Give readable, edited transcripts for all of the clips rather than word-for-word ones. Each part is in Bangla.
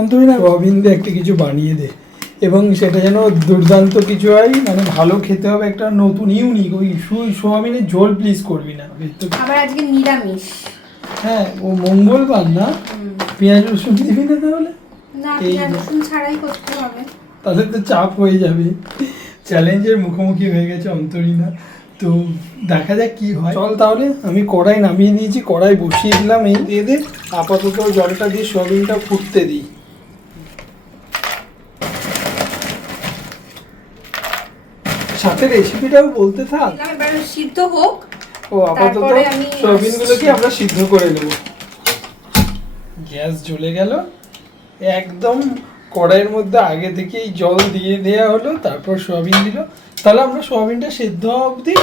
অন্তরি না সোয়াবিন দিয়ে একটা কিছু বানিয়ে দে, এবং সেটা যেন দুর্দান্ত কিছু হয়, মানে ভালো খেতে হবে, একটা নতুন ইউনিক। ওই সোয়াবিনের ঝোল প্লিজ করবি না। আবার আজকে নিরামিষ। হ্যাঁ, ও মঙ্গলবার না, পেঁয়াজ রসুন দিবি না তাহলে? না, পেঁয়াজ রসুন ছাড়াই করতে হবে। তাহলে তো চাপ হয়ে যাবে। চ্যালেঞ্জের মুখোমুখি হয়ে গেছে অন্তরিনা, তো দেখা যাক কি হয়। চল তাহলে, আমি কড়াই নামিয়ে নিয়েছি, কড়াই বসিয়ে দিলাম, এই দিয়ে দে। আপাতত জলটা দিয়ে সোয়াবিনটা ফুটতে দিই। সাথে রেসিপিটাও বলতে থাক। এবার সিদ্ধ হোক। ও আপাতত সোয়াবিনগুলোকে আমরা সিদ্ধ করে নেব। গ্যাস জ্বলে গেল, একদম কড়াইয়ের মধ্যে আগে থেকেই জল দিয়ে দেওয়া হলো, তারপর সোয়াবিন দিল। তাহলে আমরা সোয়াবিনটা সিদ্ধ হওয়া অবধি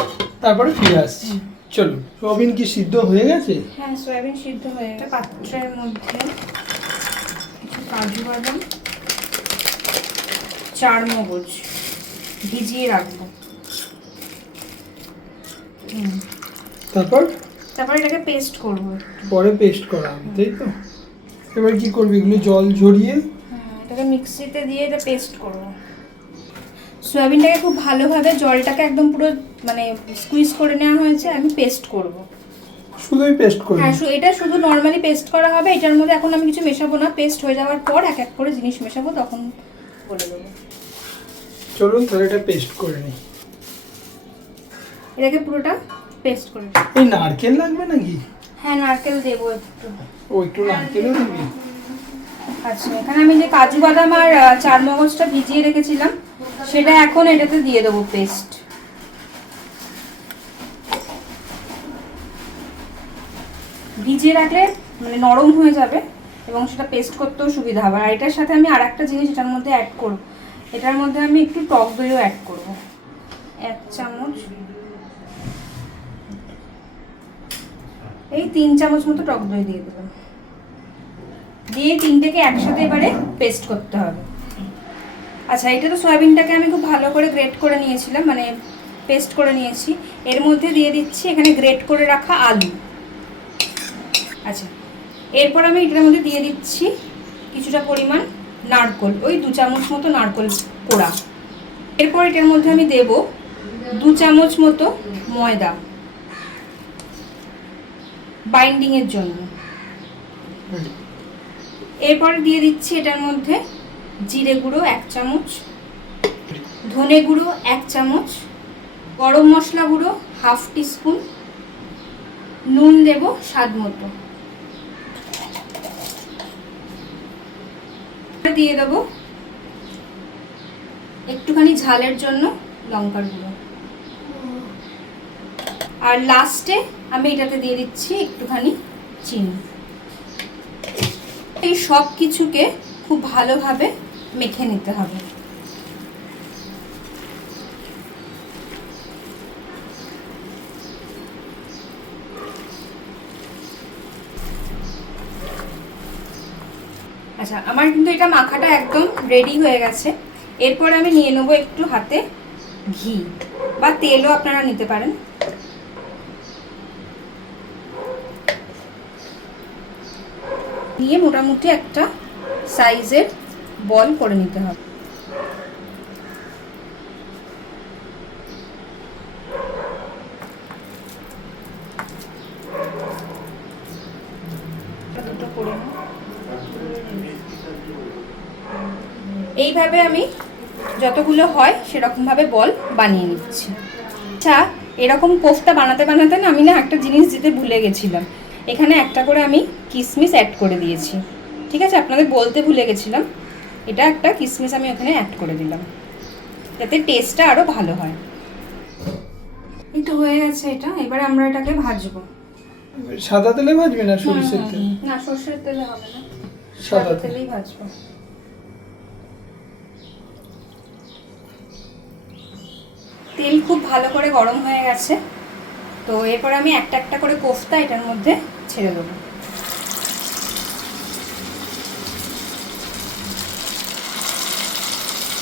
তারপরে ফিরে আসছি। চলুন। সোয়াবিন কি সিদ্ধ হয়ে গেছে? হ্যাঁ, সোয়াবিন সিদ্ধ হয়ে গেছে। পাত্রের মধ্যে কিছু কাজু বাদাম, চার মগজ ভিজিয়ে রাখবো। তারপর এটাকে পেস্ট করবো। পরে পেস্ট করা হবে, তাই তো? এবার কি করবি? এগুলো জল ঝরিয়ে এটাকে মিক্সিতে দিয়ে এটা পেস্ট করবো। সয়াবিনটাকে খুব ভালোভাবে জলটাকে একদম পুরো মানে স্কুইজ করে নেওয়া হয়েছে, আমি পেস্ট করব। শুধুই পেস্ট করব? হ্যাঁ, এটা শুধু নর্মালি পেস্ট করা হবে। এটার মধ্যে এখন আমি কিছু মেশাবো না, পেস্ট হয়ে যাওয়ার পর এক এক করে জিনিস মেশাবো, তখন বলে দেবো। চলুন তাহলে এটা পেস্ট করে নিই। এটাকে পুরোটা পেস্ট করে। এই নারকেল লাগবে নাকি? হ্যাঁ, নারকেল দেবো একটু। ও, একটু নারকেলও দিবি? আচ্ছা, এখানে আমি যে কাজু বাদাম আর চার মগজটা ভিজিয়ে রেখেছিলাম, সেটা এখন এটাতে দিয়ে দেবো পেস্ট। ভিজিয়ে রাখলে মানে নরম হয়ে যাবে এবং সেটা পেস্ট করতেও সুবিধা হবে। আর এটার সাথে আমি আর একটা জিনিস এটার মধ্যে অ্যাড করব। এটার মধ্যে আমি একটু টক দইও অ্যাড করব, 1 চামচ, এই 3 চামচ মতো টক দই দিয়ে দেবেন। দিয়ে তিনটেকে একসাথে এবারে পেস্ট করতে হবে। আচ্ছা, এটা তো সয়াবিনটাকে আমি খুব ভালো করে গ্রেট করে নিয়েছিলাম, মানে পেস্ট করে নিয়েছি। এর মধ্যে দিয়ে দিচ্ছি এখানে গ্রেট করে রাখা আলু। আচ্ছা, এরপর আমি এটার মধ্যে দিয়ে দিচ্ছি কিছুটা পরিমাণ নারকেল, ওই 2 চামচ মতো নারকেল কোড়া। এরপর এটার মধ্যে আমি দেব 2 চামচ মতো ময়দা বাইন্ডিংয়ের জন্য। এরপর দিয়ে দিচ্ছি এটার মধ্যে জিরে গুঁড়ো 1 চামচ, ধনে গুঁড়ো 1 চামচ, গরম মশলা গুঁড়ো 1/2 টিস্পুন, নুন দেব স্বাদ মতো, দিয়ে দেবো একটুখানি ঝালের জন্য লঙ্কার গুঁড়ো, আর লাস্টে আমি এটাতে দিয়ে দিচ্ছি একটুখানি চিনি। এই সব কিছুকে খুব ভালোভাবে মেখে নিতে হবে। আচ্ছা, আমার কিন্তু এটা মাখাটা একদম রেডি হয়ে গেছে। এরপর আমি নিয়ে নেবো একটু হাতে ঘি বা তেলও আপনারা নিতে পারেন। নিয়ে মোটামুটি একটা সাইজের বল করে নিতে হবে। এইভাবে আমি যতগুলো হয় সেরকমভাবে বল বানিয়ে নিচ্ছি। আচ্ছা, এরকম কোফতা বানাতে বানাতে না আমি না একটা জিনিস দিতে ভুলে গেছিলাম। এখানে একটা করে আমি কিশমিশ অ্যাড করে দিয়েছি। ঠিক আছে, আপনাদের বলতে ভুলে গেছিলাম। এটা একটা কিশমিশ আমি ওখানে অ্যাড করে দিলাম, যাতে টেস্টটা আরও ভালো হয়। এই তো হয়ে গেছে এটা। এবারে আমরা এটাকে ভাজবো। সাদা তেলে ভাজবে না সরষের তেল? না, সরষের তেলে হবে না, সাদা তেলেই ভাজবো। তেল খুব ভালো করে গরম হয়ে গেছে, তো এরপর আমি একটা একটা করে কোফতা এটার মধ্যে ছেড়ে দেবো।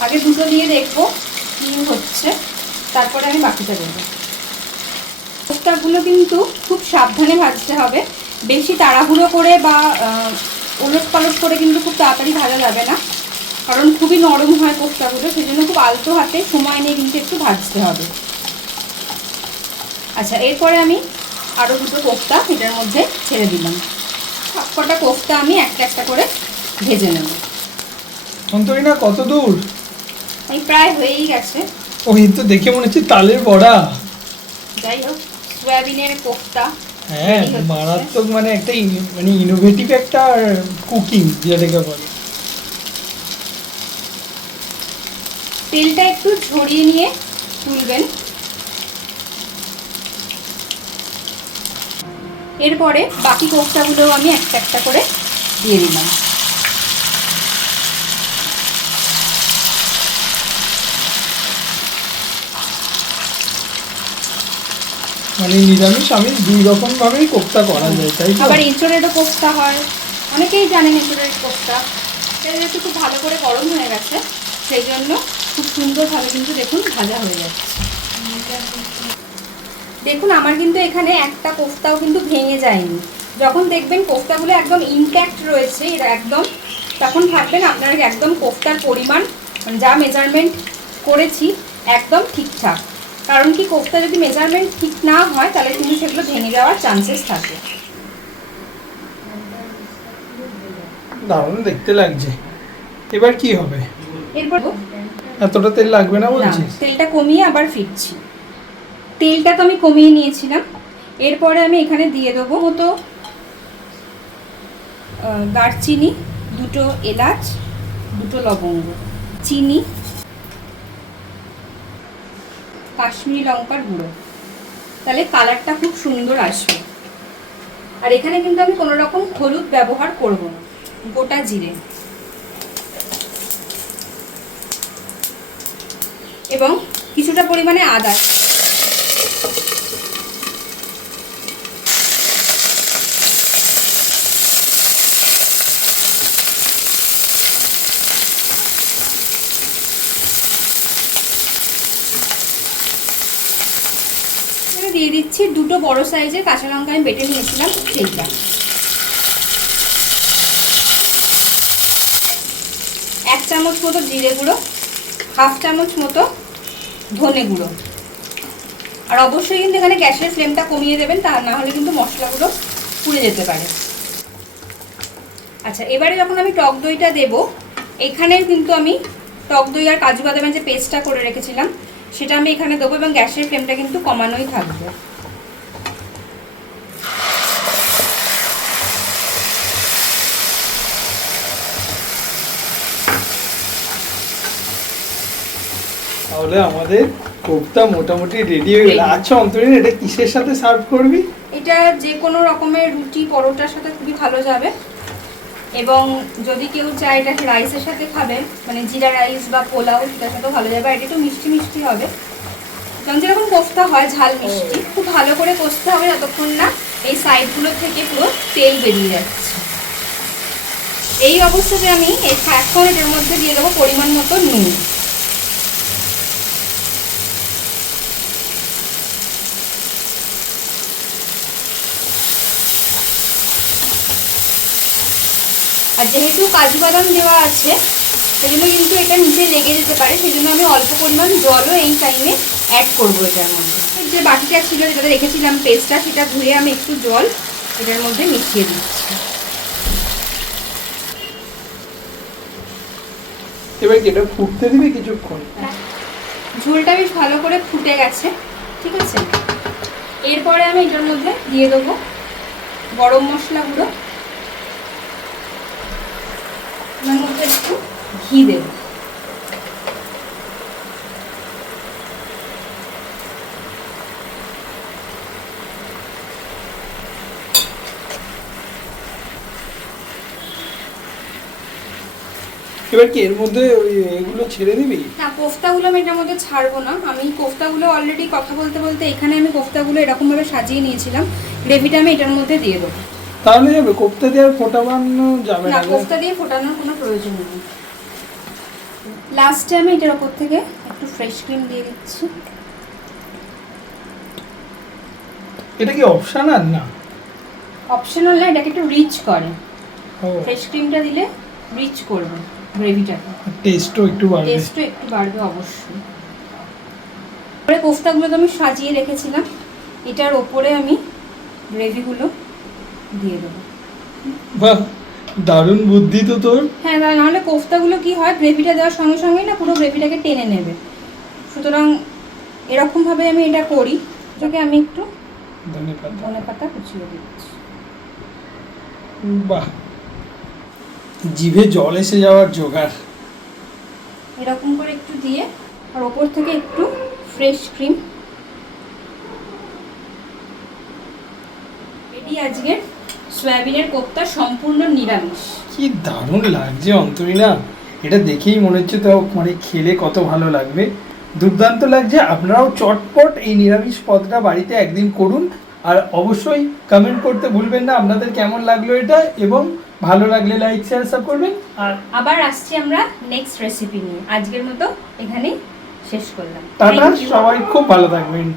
আগে দুটো দিয়ে দেখবো কি হচ্ছে, তারপরে আমি বাকিটা দেবো। কোফতাগুলো কিন্তু খুব সাবধানে ভাজতে হবে, বেশি তাড়াহুড়ো করে বা ওলট পালট করে কিন্তু খুব তাড়াতাড়ি ভাজা যাবে না, কারণ খুবই নরম হয় কোফতাগুলো, সেই জন্য খুব আলতো হাতে সময় নিয়ে কিন্তু একটু ভাজতে হবে। আচ্ছা, এরপরে আমি আরও দুটো কোফতা এটার মধ্যে ছেড়ে দিলাম। সবকটা কোফতা আমি একটা একটা করে ভেজে নেব। অন্তরিনা কত দূর? এই প্রায় হয়েই গেছে। ওই তো দেখে মনে হচ্ছে তালের বড়া। যাই হোক, সয়াবিনের কোফতা হ্যাঁ, ready হচ্ছে। মারাত্মক, মানে একটা মানে ইনোভেটিভ একটা কুকিং যেটাকে বলে। তেলটা একটু ঝরিয়ে নিয়ে তুলবেন। এরপরে বাকি কোফতাগুলোও আমি একটা একটা করে দিয়ে দিলাম। মানে নিরামিষ আমিষ দুই রকম ভাবেই কোফতা করা যায়, তাই তো? আবার এঁচড়েরও কোফতা হয়, অনেকেই জানেন এঁচড়ের কোফতা। এটা যেহেতু খুব ভালো করে গরম হয়ে গেছে, সেই জন্য খুব সুন্দরভাবে কিন্তু দেখুন ভাজা হয়ে যাচ্ছে। দেখুন আমার কিন্তু এখানে একটা কোফতাও কিন্তু ভেঙে যায়নি। যখন দেখবেন কোফতাগুলো একদম ইনট্যাক্ট রয়েছে এটা একদম, তখন ভাববেন আপনার একদম কোফতার পরিমাণ মানে যা মেজারমেন্ট করেছি একদম ঠিকঠাক। কারণ কি, কোফতা যদি মেজারমেন্ট ঠিক না হয় তাহলে কিন্তু সেগুলো ভেঙে যাওয়ার চান্সেস থাকে। দারুণ দেখতে লাগছে। এবার কি হবে? এরপর এতটা তেল লাগবে না না, বলছিস? তেলটা কমিয়ে আবার ফিরছি। তেলটা তো আমি কমিয়ে নিয়েছিলাম। এরপরে আমি এখানে দিয়ে দেবো মতো দারচিনি, দুটো এলাচ, দুটো লবঙ্গ, চিনি, কাশ্মীরি লঙ্কার গুঁড়ো, তাহলে কালারটা খুব সুন্দর আসবে। আর এখানে কিন্তু আমি কোনো রকম হলুদ ব্যবহার করব না, গোটা জিরে এবং কিছুটা পরিমাণে আদা। দিয়ে দিচ্ছি দুটো বড় সাইজের কাঁচা লঙ্কা আমি বেটে নিয়েছিলাম সেইটা। 1 চামচ মতো জিরে গুঁড়ো, 1/2 চামচ মতো ধনে গুঁড়ো। আর অবশ্যই কিন্তু এখানে গ্যাসের ফ্লেমটা কমিয়ে দেবেন, তা না হলে কিন্তু মশলাগুলো পুড়ে যেতে পারে। আচ্ছা, এবারে যখন আমি টক দইটা দেব, এখানে কিন্তু আমি টক দই আর কাজু বাদামের যে পেস্টটা করে রেখেছিলাম সেটা আমি এখানে দেবো এবং গ্যাসের ফ্লেমটা কিন্তু কমানোই থাকবে। তাহলে আমাদের কোফতা মোটামুটি রেডি হয়ে গেল। আচ্ছা অন্তরিন, এটা কিসের সাথে সার্ভ করবি? এটা যে কোনো রকমের রুটি পরোটার সাথে খুবই ভালো যাবে, এবং যদি কেউ চায় এটা রাইসের সাথে খাবেন, মানে জিরা রাইস বা পোলাও, সেটার সাথেও ভালো যাবে। আর এটা একটু মিষ্টি মিষ্টি হবে, কারণ যেরকম কোফতা হয় ঝাল মিষ্টি, খুব ভালো করে কষতে হবে যতক্ষণ না এই সাইডগুলো থেকে পুরো তেল বেরিয়ে যাচ্ছে। এই অবস্থাতে আমি এখন এটার মধ্যে দিয়ে দেবো পরিমাণ মতো নুন। আর যেহেতু কাজু বাদাম দেওয়া আছে সেজন্য কিন্তু এটা নিচে লেগে যেতে পারে, সেই জন্য আমি অল্প পরিমাণ জলও এই টাইমে অ্যাড করবো এটার মধ্যে। যে বাটিটা ছিল যেটা রেখেছিলাম পেস্টটা, সেটা ধুয়ে আমি একটু জল এটার মধ্যে মিশিয়ে দিচ্ছি। এবার কি এটা ফুটতে দিবি কিছুক্ষণ? ঝোলটা বেশ ভালো করে ফুটে গেছে, ঠিক আছে। এরপরে আমি এটার মধ্যে দিয়ে দেবো গরম মশলা গুঁড়ো, এর মধ্যে একটু ঘি দেবো। এবার কি এর মধ্যে ওই এগুলো ছেড়ে দিবি? না, কোফতাগুলো আমি এটার মধ্যে ছাড়বো না। আমি কোফতাগুলো অলরেডি কথা বলতে বলতে এখানে আমি কোফতাগুলো এরকমভাবে সাজিয়ে নিয়েছিলাম, গ্রেভিটা আমি এটার মধ্যে দিয়ে দেবো। তাহলে যাবে? কোফতা দিয়ে আর ফোটানো যাবে না, না? কোফতা দিয়ে ফোটানোর কোনো প্রয়োজন নেই। লাস্টে আমি এটার ওপর থেকে একটু ফ্রেশ ক্রিম দিয়ে দিচ্ছি। এটা কি অপশনাল? না অপশনাল না, এটাকে একটু রিচ করে। ও ফ্রেশ ক্রিমটা দিলে রিচ করবে গ্রেভিটাকে, টেস্টও একটু বাড়বে। টেস্টও একটু বাড়বে অবশ্যই। পরে কোফতাগুলো তো আমি সাজিয়ে রেখেছিলাম, এটার ওপরে আমি গ্রেভিগুলো দিয়ে দেবো। বাহ, দারুণ বুদ্ধি তো তোর। হ্যাঁ, নাহলে কোফতাগুলো কি হয়, গ্রেভিটা দেওয়ার সঙ্গে সঙ্গেই না পুরো গ্রেভিটাকে টেনে নেবে। সুতরাং এরকমভাবে আমি এটা করি। এটাকে আমি একটু ধনেপাতা কুচিয়ে দিচ্ছি। বাহ, জিভে জল এসে যাওয়ার জোগাড়। এরকম করে একটু দিয়ে আর ওপর থেকে একটু ফ্রেশ ক্রিম। এটি আজকের সয়াবিনের কোফতা সম্পূর্ণ নিরামিষ। কি দারুণ লাগছে অন্তরীনা, এটা দেখেই মনে হচ্ছে তো মানে খেলে কত ভালো লাগবে। দুর্দান্ত লাগছে। আপনারাও চটপট এই নিরামিষ পদটা বাড়িতে একদিন করুন, আর অবশ্যই কমেন্ট করতে ভুলবেন না আপনাদের কেমন লাগলো এটা, এবং ভালো লাগলে লাইক শেয়ার সাব করবেন। আর আবার আসছি আমরা নেক্সট রেসিপি নিয়ে। আজকের মতো এখানেই শেষ করলাম। Tata, Thank you. সবাই খুব ভালো থাকবেন।